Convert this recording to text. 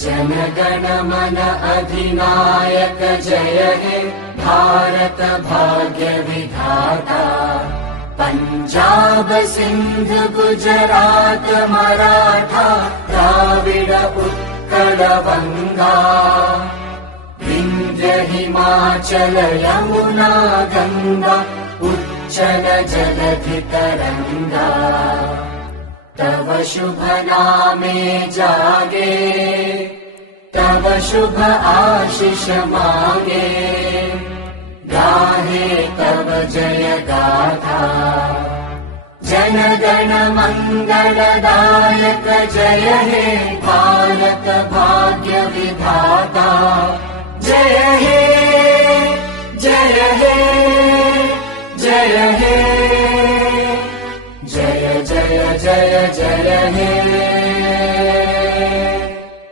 जनगण मन अधिनायक जय हे भारत भाग्य विधाता। पंजाब सिंध गुजरात मराठा द्राविड उत्कल बंगा। विंध्य हिमाचल यमुना गंगा उच्चल जलधि तरंगा। तव शुभ नामे जागे तव शुभ आशीष मांगे। गाहे तव जय गाथा जन गण मंगलदायक जय हे भारत भाग्य विधाता। जय हे जय हे जय हे जय जय जय जय हे।